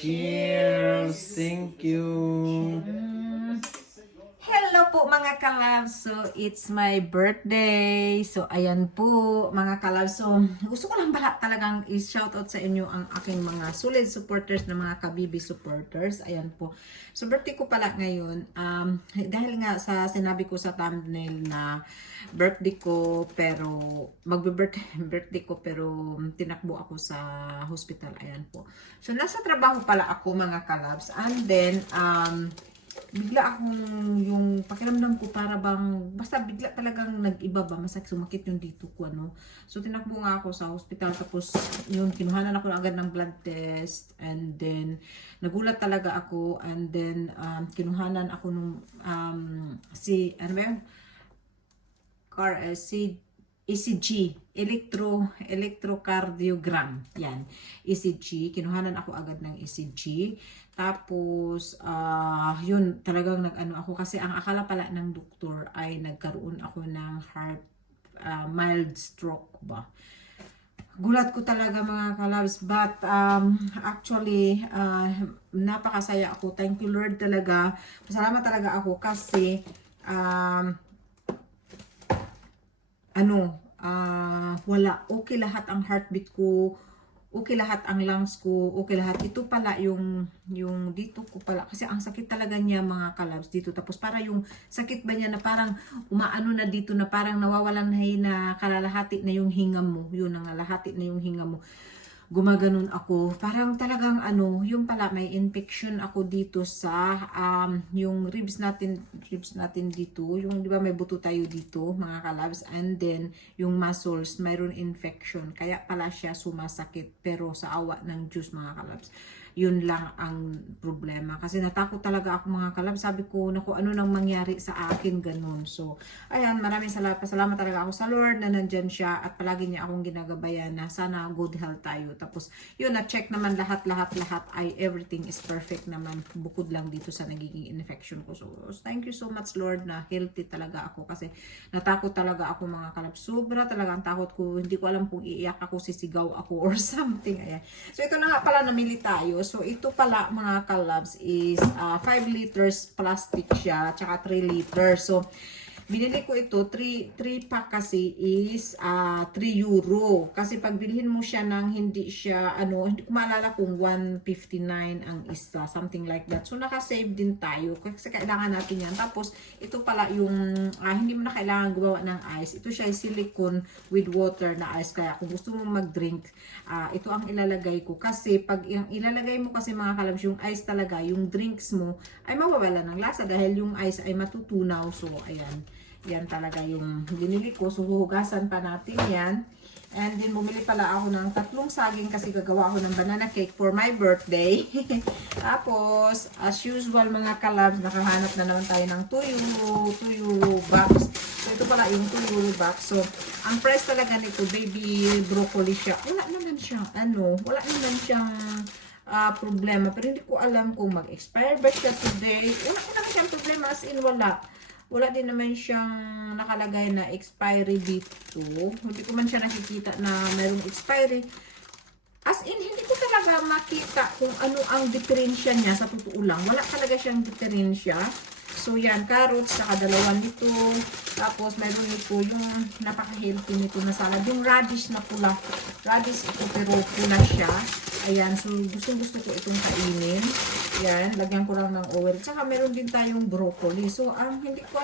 Cheers! Thank you! Hello po mga kalabs. So, it's my birthday. So, ayan po mga kalabs. So, gusto ko lang pala talagang i-shoutout sa inyo ang aking mga solid supporters na mga kabibi supporters. Ayan po. So, birthday ko pala ngayon. Dahil nga sa sinabi ko sa thumbnail na birthday ko pero birthday ko pero tinakbo ako sa hospital. Ayan po. So, nasa trabaho pala ako mga kalabs. And then, bigla akong yung pakiramdam ko para bang basta bigla talagang nag-iba ba, sumakit yung dito ko ano. So tinakbo nga ako sa hospital, tapos yun kinuhanan ako agad ng blood test, and then nagulat talaga ako, and then kinuhanan ako nung si ano ba yun? ECG, electrocardiogram. Yan, ECG. Kinuhanan ako agad ng ECG. Tapos, yun, talagang nag-ano ako. Kasi ang akala pala ng doktor ay nagkaroon ako ng heart, mild stroke ba. Gulat ko talaga mga kalabs. But, actually, napakasaya ako. Thank you Lord talaga. Pasalamat talaga ako kasi, wala. Okay lahat ang heartbeat ko. Okay lahat ang lungs ko. Okay lahat. Ito pala yung dito ko pala. Kasi ang sakit talaga niya mga kalabs dito. Tapos para yung sakit ba niya na parang umaano na dito na parang nawawalan na kalalahati na yung hinga mo. Yun, nangalahati na yung hinga mo. Gumaganon ako. Parang talagang yung pala may infection ako dito sa yung ribs natin dito, yung 'di ba may buto tayo dito, mga kalabs, and then yung muscles mayroon infection. Kaya pala siya sumasakit, pero sa awa ng Diyos mga kalabs. Yun lang ang problema. Kasi natakot talaga ako mga kalabs. Sabi ko, naku, ano nang mangyari sa akin, ganun. So, ayan, maraming salamat talaga ako sa Lord na nandyan siya at palagi niya akong ginagabayan na sana good health tayo. Tapos, yun, na-check naman lahat ay everything is perfect naman. Bukod lang dito sa nagiging infection ko. So, thank you so much Lord na healthy talaga ako kasi natakot talaga ako mga kalabs. Sobra talaga ang takot ko. Hindi ko alam kung iiyak ako, sisigaw ako or something. Ayan. So, ito na nga pala, namili tayo. So, ito pala mga kalabs is 5 liters plastic siya, tsaka 3 liters. So, binili ko ito, 3 pack kasi is 3 euro. Kasi pag bilhin mo siya ng hindi siya, hindi ko maalala kung 159 ang isa, something like that. So, nakasave din tayo kasi kailangan natin yan. Tapos, ito pala yung, hindi mo na kailangan gumawa ng ice. Ito siya ay silicone with water na ice. Kaya kung gusto mo mag-drink, ito ang ilalagay ko. Kasi pag ilalagay mo kasi mga kalabs, yung ice talaga, yung drinks mo ay mawawala ng lasa dahil yung ice ay matutunaw. So, ayan. Yan talaga yung binili ko. So, huhugasan pa natin yan. And then, bumili pala ako ng 3 saging kasi gagawa ako ng banana cake for my birthday. Tapos, as usual mga kalabs, nakahanap na naman tayo ng 2 euro box. So, ito pala yung 2 euro box. So, ang price talaga nito, baby broccoli siya. Wala naman siyang, problema. Pero hindi ko alam kung mag-expire ba siya today. Wala naman siyang problema, as in wala. Wala din naman siyang nakalagay na expiry dito. Hindi ko man siya nakikita na mayroong expiry. As in, hindi ko talaga makita kung ano ang diferensya niya sa totoo lang. Wala talaga siyang diferensya. So, yan, carrots, saka 2 nito. Tapos, mayroon ito yung napaka-healthy nito na salad. Yung radish na pula. Radish ito, pero pula siya. Ayan, so gusto ko itong kainin. Yan, lagyan ko lang ng oil. Tsaka meron din tayong broccoli. So, hindi ko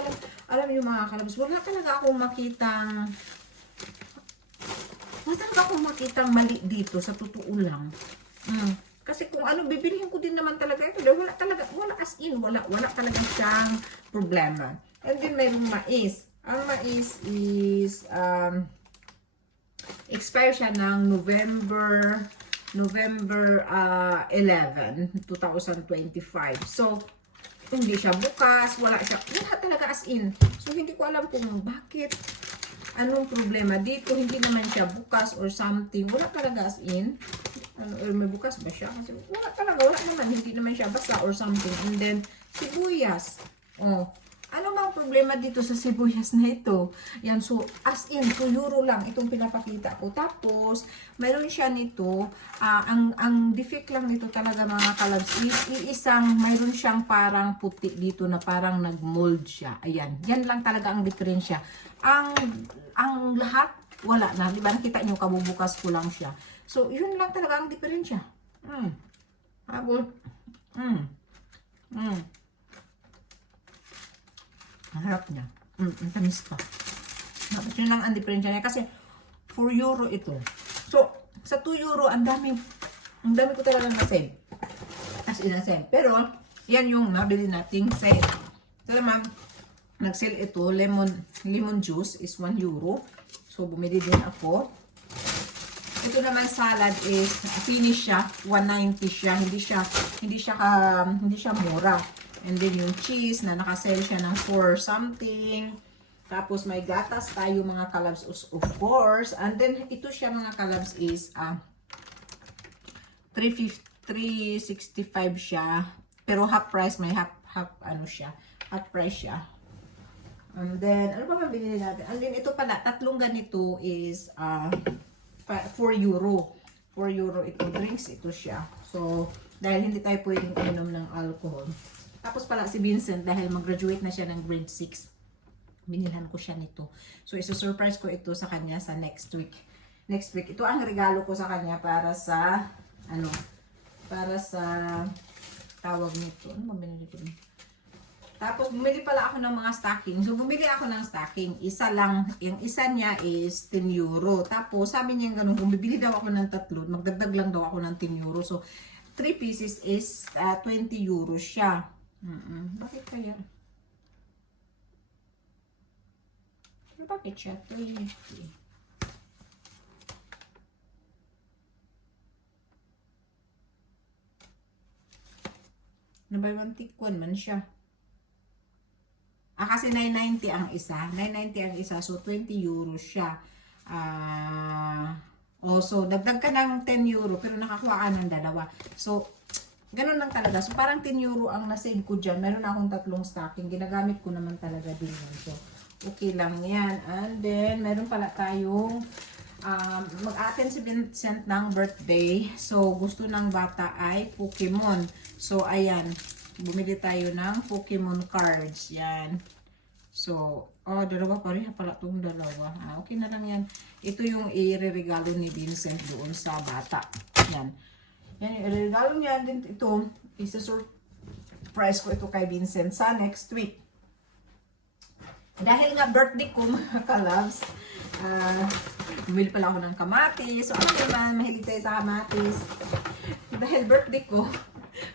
alam yung mga kalabs. Wala talaga akong makitang mali dito sa totoo lang. Kasi kung bibilihin ko din naman talaga ito. Wala as in, wala talaga siyang problema. And then mayroong mais. Ang mais is, expire siya ng November 11, 2025. So, hindi siya bukas, wala talaga as in. So, hindi ko alam kung bakit, anong problema dito, hindi naman siya bukas or something. Wala talaga as in. May bukas ba siya? Kasi wala naman, hindi naman siya basa or something. And then, sibuyas. Ano bang problema dito sa sibuyas na ito. Yan, so as in, 2 euro lang itong pinapakita ko. Tapos, mayroon siya nito, ang defect lang nito talaga mga kalabs, iisang, mayroon siyang parang puti dito na parang nag-mold siya. Ayan, yan lang talaga ang diferensya. Ang lahat, wala na. Diba, nakita nyo, kabubukas ko lang siya. So, yun lang talaga ang diferensya. Habol. Ang harap niya. Ang tamis pa. Yun lang ang diferensya niya. Kasi 4 euro ito. So, sa 2 euro, ang dami ko talaga na-save. As in a save. Pero, yan yung nabili nating save. So, naman, nag-sale ito. Lemon juice is 1 euro. So, bumili din ako. Ito naman salad is finish siya, 190 siya. Hindi siya mura. And then yung cheese na naka-sell siya ng 4 something. Tapos may gatas tayo mga kalabs of course. And then ito siya mga kalabs is 365 siya. Pero half price, may half price siya. And then ano pa ba binili natin? And then ito pala, tatlong ganito is 4 euro. 4 euro ito. Drinks ito siya. So, dahil hindi tayo pwedeng inom ng alcohol. Tapos pala si Vincent, dahil mag-graduate na siya ng grade 6, binilhan ko siya nito. So, isa-surprise ko ito sa kanya sa next week. Next week. Ito ang regalo ko sa kanya para sa, tawag nito. Ano ba binili ko? Tapos, bumili pala ako ng mga stocking. So, bumili ako ng stocking. Isa lang. Yung isa niya is 10 euro. Tapos, sabi niya ganun, kung bibili daw ako ng 3, magdagdag lang daw ako ng 10 euro. So, 3 pieces is 20 euro siya. Bakit kaya? Bakit siya 20? Nabaywan tikwan man siya. Kasi 990 ang isa. 990 ang isa. So, 20 euro siya. Also, dagdag ka ng 10 euro. Pero nakakuha ka ng dalawa. So, ganun lang talaga. So, parang 10 euro ang nasave ko dyan. Meron akong 3 stocking. Ginagamit ko naman talaga din yun. So, okay lang yan. And then, meron pala tayong mag-attend si Vincent ng birthday. So, gusto ng bata ay Pokemon. So, ayan. Bumili tayo ng Pokemon cards. Yan. So, dalawa pa rin pala itong dalawa. Okay na lang yan. Ito yung i-regalo ni Vincent doon sa bata. Yan. Yan yung i-regalo niya. Din ito, isa-surprise ko ito kay Vincent sa next week. Dahil nga birthday ko mga kalabs, bumili pala ako ng kamatis. So, ano naman, mahilig tayo sa kamatis. Dahil birthday ko,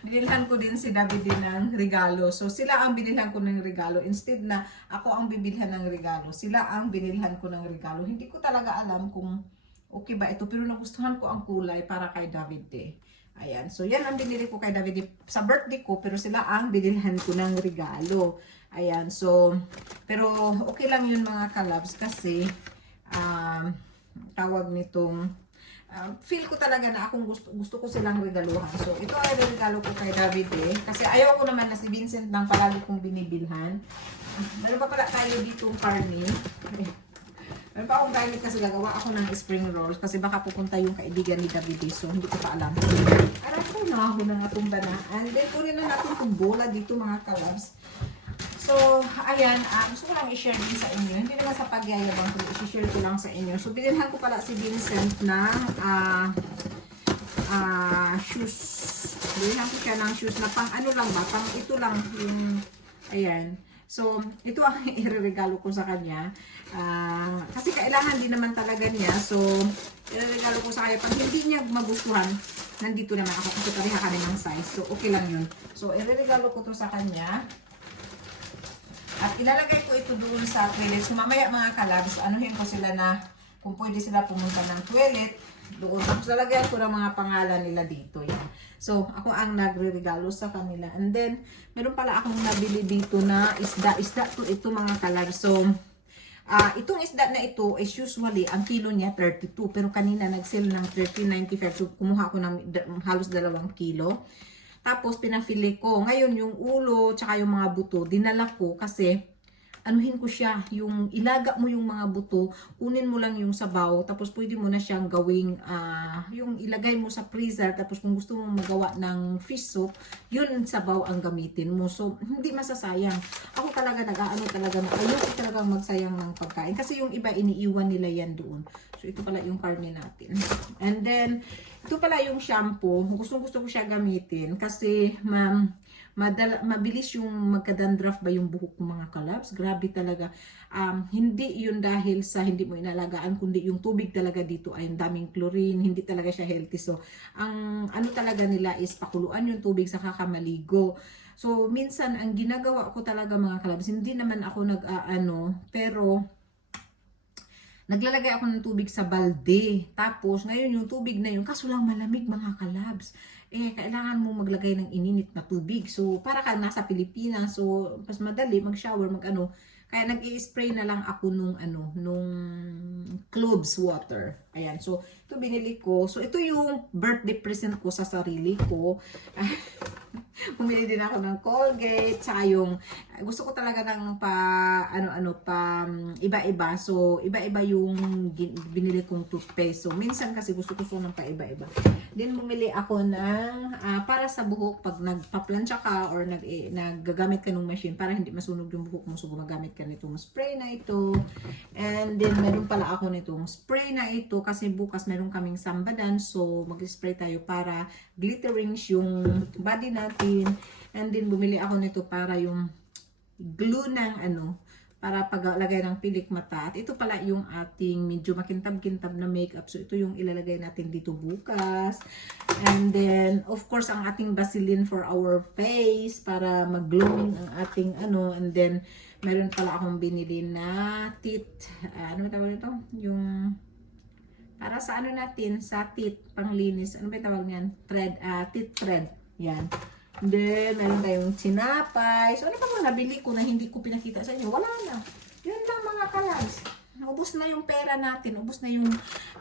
binilhan ko din si David din ng regalo. So, sila ang binilhan ko ng regalo. Instead na ako ang bibilhan ng regalo, sila ang binilhan ko ng regalo. Hindi ko talaga alam kung okay ba ito. Pero nagustuhan ko ang kulay para kay David eh. Ayan. So, yan ang binili ko kay David sa birthday ko. Pero sila ang binilhan ko ng regalo. Ayan. So, pero okay lang yun mga kalabs kasi tawag nitong feel ko talaga na akong gusto ko silang regaluhan. So, ito ay regalo ko kay David eh. Kasi ayaw ko naman na si Vincent lang palagi kong binibilhan. Meron pa pala tayo ditong carne. Meron pa akong garlic kasi gagawa ako ng spring rolls. Kasi baka pupunta yung kaibigan ni David eh. So, hindi ko pa alam. Alam ko na ako na itong bana. And then, kunin na natin itong bola dito mga kalabs. So, ayan, gusto ko lang i-share din sa inyo. Hindi naman sa pagyayabang, pero i-share ko lang sa inyo. So, binilhan ko pala si Vincent ng shoes. Binilhan ko siya ng shoes na pang ano lang ba? Pang ito lang yung, ayan. So, ito ang ireregalo ko sa kanya. Kasi kailangan din naman talaga niya. So, ireregalo ko sa kanya. Pag hindi niya magustuhan, nandito naman ako kasi pareha kami ng size. So, okay lang yun. So, ireregalo ko to sa kanya. At ilalagay ko ito doon sa toilet. So mamaya mga kalabs, anuhin ko sila na kung pwede sila pumunta ng toilet doon. Tapos lalagyan ko ng mga pangalan nila dito. Yan. So ako ang nagre-regalo sa kanila. And then, meron pala akong nabili dito na isda. Isda to ito mga kalabs. So, itong isda na ito is usually, ang kilo niya 32. Pero kanina nag-sale ng 13.95. So kumuha ako ng halos 2 kilo. Tapos, pinafili ko. Ngayon, yung ulo, tsaka yung mga buto, dinala ko kasi anuhin ko siya, yung ilaga mo yung mga buto, kunin mo lang yung sabaw, tapos pwede mo na siyang gawing, yung ilagay mo sa freezer, tapos kung gusto mong magawa ng fish soup, yun sabaw ang gamitin mo. So, hindi masasayang. Ako talaga nag-aano talaga na ayoko talagang magsayang ng pagkain. Kasi yung iba, iniiwan nila yan doon. So, ito pala yung karne natin. And then, ito pala yung shampoo. Gusto ko siya gamitin kasi mabilis yung magka-dandruff ba yung buhok ko mga kalabs. Grabe talaga. Hindi yun dahil sa hindi mo inalagaan, kundi yung tubig talaga dito ay daming chlorine. Hindi talaga siya healthy. So, ang ano talaga nila is pakuluan yung tubig sa kakamaligo. So, minsan, ang ginagawa ko talaga mga kalabs, hindi naman ako pero naglalagay ako ng tubig sa balde. Tapos, ngayon yung tubig na yun, kaso lang malamig mga kalabs. Kailangan mo maglagay ng ininit na tubig. So, para ka nasa Pilipinas. So, mas madali mag-shower, Kaya nag-i-spray na lang ako nung cloves water. Ayan. So, ito binili ko. So, ito yung birthday present ko sa sarili ko. Bumili din ako ng Colgate, tsaka yung gusto ko talaga ng iba-iba. So, iba-iba yung binili kong toothpaste. So, minsan kasi gusto ko ng pa-iba-iba. Then, bumili ako ng para sa buhok pag nagpa-plancha ka or naggagamit ka ng machine para hindi masunog yung buhok mo. So, gumagamit ka nitong spray na ito. And then, meron pala ako nitong spray na ito kasi bukas meron kaming sambadan. So, mag-spray tayo para glittering yung body natin. And then, bumili ako nito para yung glue ng para paglagay ng pilik mata. At ito pala yung ating medyo makintab-kintab na makeup. So, ito yung ilalagay natin dito bukas. And then, of course, ang ating Vaseline for our face para mag-glowing ang ating And then, meron pala akong binili na teeth. Ano ba tawag nito? Yung para sa natin, sa teeth, panglinis. Ano ba tawag niyan? Teeth thread. Yan. Then, meron tayong sinapay. So, ano pa mga nabili ko na hindi ko pinakita sa inyo? Wala na. Yun lang mga kalabs. Ubus na yung pera natin. Ubus na yung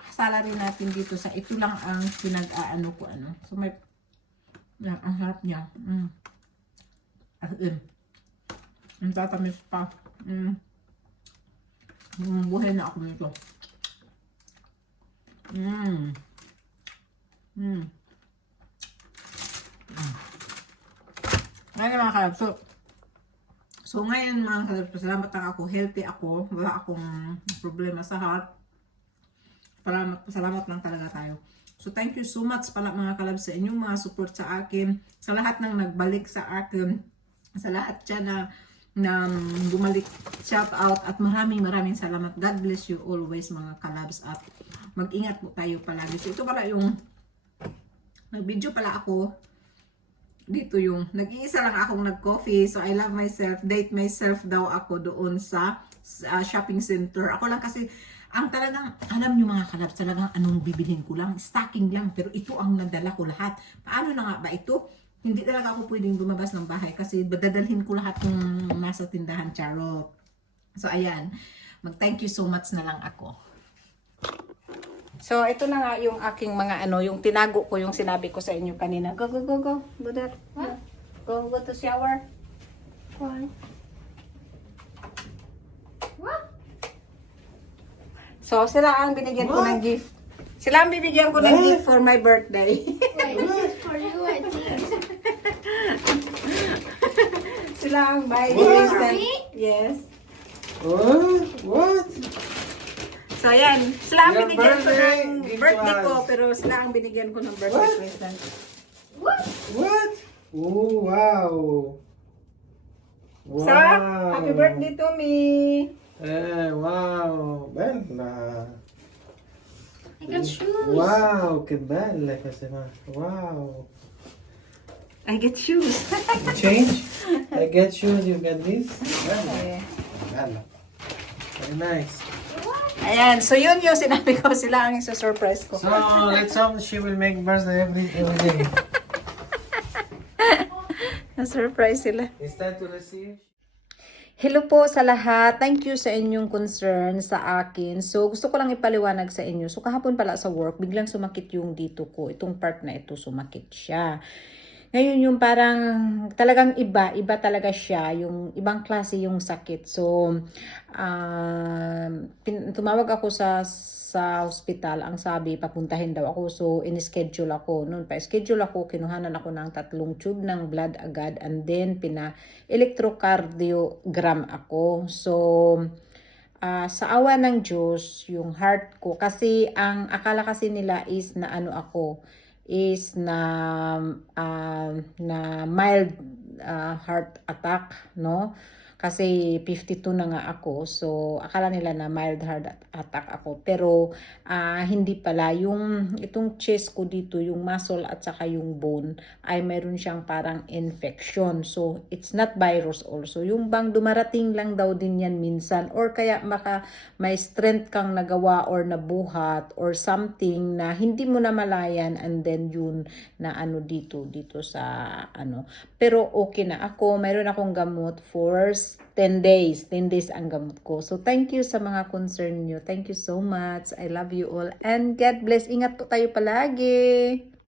salary natin dito sa ito lang ang ko. So, may ang harap niya. Ang tatamis pa. Buhay na ako nito. Ngayon mga kalab, so ngayon mga kalab, salamat lang ako, healthy ako, wala akong problema sa heart. Salamat lang talaga tayo. So thank you so much pala mga kalab sa inyong mga support sa akin, sa lahat ng nagbalik sa akin, sa lahat dyan na bumalik, shout out at maraming salamat. God bless you always mga kalabs at mag-ingat po tayo palagi. So ito pala yung nag-video pala ako dito yung nag-iisa lang akong nag-coffee. So I love myself, date myself daw ako doon sa shopping center. Ako lang kasi ang talagang alam nyo mga kalabs, talagang anong bibilhin ko lang, stocking lang, pero ito ang nadala ko lahat. Paano na nga ba ito? Hindi talaga ako pwedeng lumabas ng bahay kasi dadalhin ko lahat ng nasa tindahan, charot. So ayan, mag-thank you so much na lang ako. So, ito na nga yung aking mga yung tinago ko, yung sinabi ko sa inyo kanina. Go. Do that. What? Go to shower. Why? What? So, sila ang binigyan ko ng gift. Sila ang bibigyan ko ng gift for my birthday. Wait, this is for you, I think. Sila ang by For me? Yes. What? So, yan. Sila ang Your binigyan ko birthday ng gift birthday ko, was- pero sila ang binigyan ko ng birthday What? present. What? Oh, wow. Wow. So, happy birthday to me. Wow. Bella. I got shoes. Wow, che belle queste mani. Wow. I get shoes. Change? I get shoes, you get this? Bella. Okay. Bella. Very nice. Ayan, so yun yung sinabi ko, sila ang isa-surprise ko. So, let's hope she will make birthday every day. Na-surprise sila. It's time to receive. Hello po sa lahat. Thank you sa inyong concern sa akin. So, gusto ko lang ipaliwanag sa inyo. So, kahapon pala sa work, biglang sumakit yung dito ko. Itong part na ito, sumakit siya. Ngayon yung parang talagang iba talaga siya, yung ibang klase yung sakit. So, tumawag ako sa hospital, ang sabi, papuntahin daw ako. So, in-schedule ako. Noon pa, schedule ako, kinuhanan ako ng 3 tube ng blood agad and then electrocardiogram ako. So, sa awa ng Diyos, yung heart ko, kasi ang akala kasi nila is na ano ako, is na mild heart attack, no? Kasi 52 na nga ako. So, akala nila na mild heart attack ako. Pero, hindi pala. Itong chest ko dito, yung muscle at saka yung bone, ay mayroon siyang parang infection. So, it's not virus also. Yung bang dumarating lang daw din yan minsan. Or kaya may strength kang nagawa or nabuhat or something na hindi mo na malayan and then yun na ano dito sa ano. Pero okay na ako. Mayroon akong gamot for 10 days. 10 days ang gamot ko. So, thank you sa mga concern nyo. Thank you so much. I love you all. And God bless. Ingat po tayo palagi.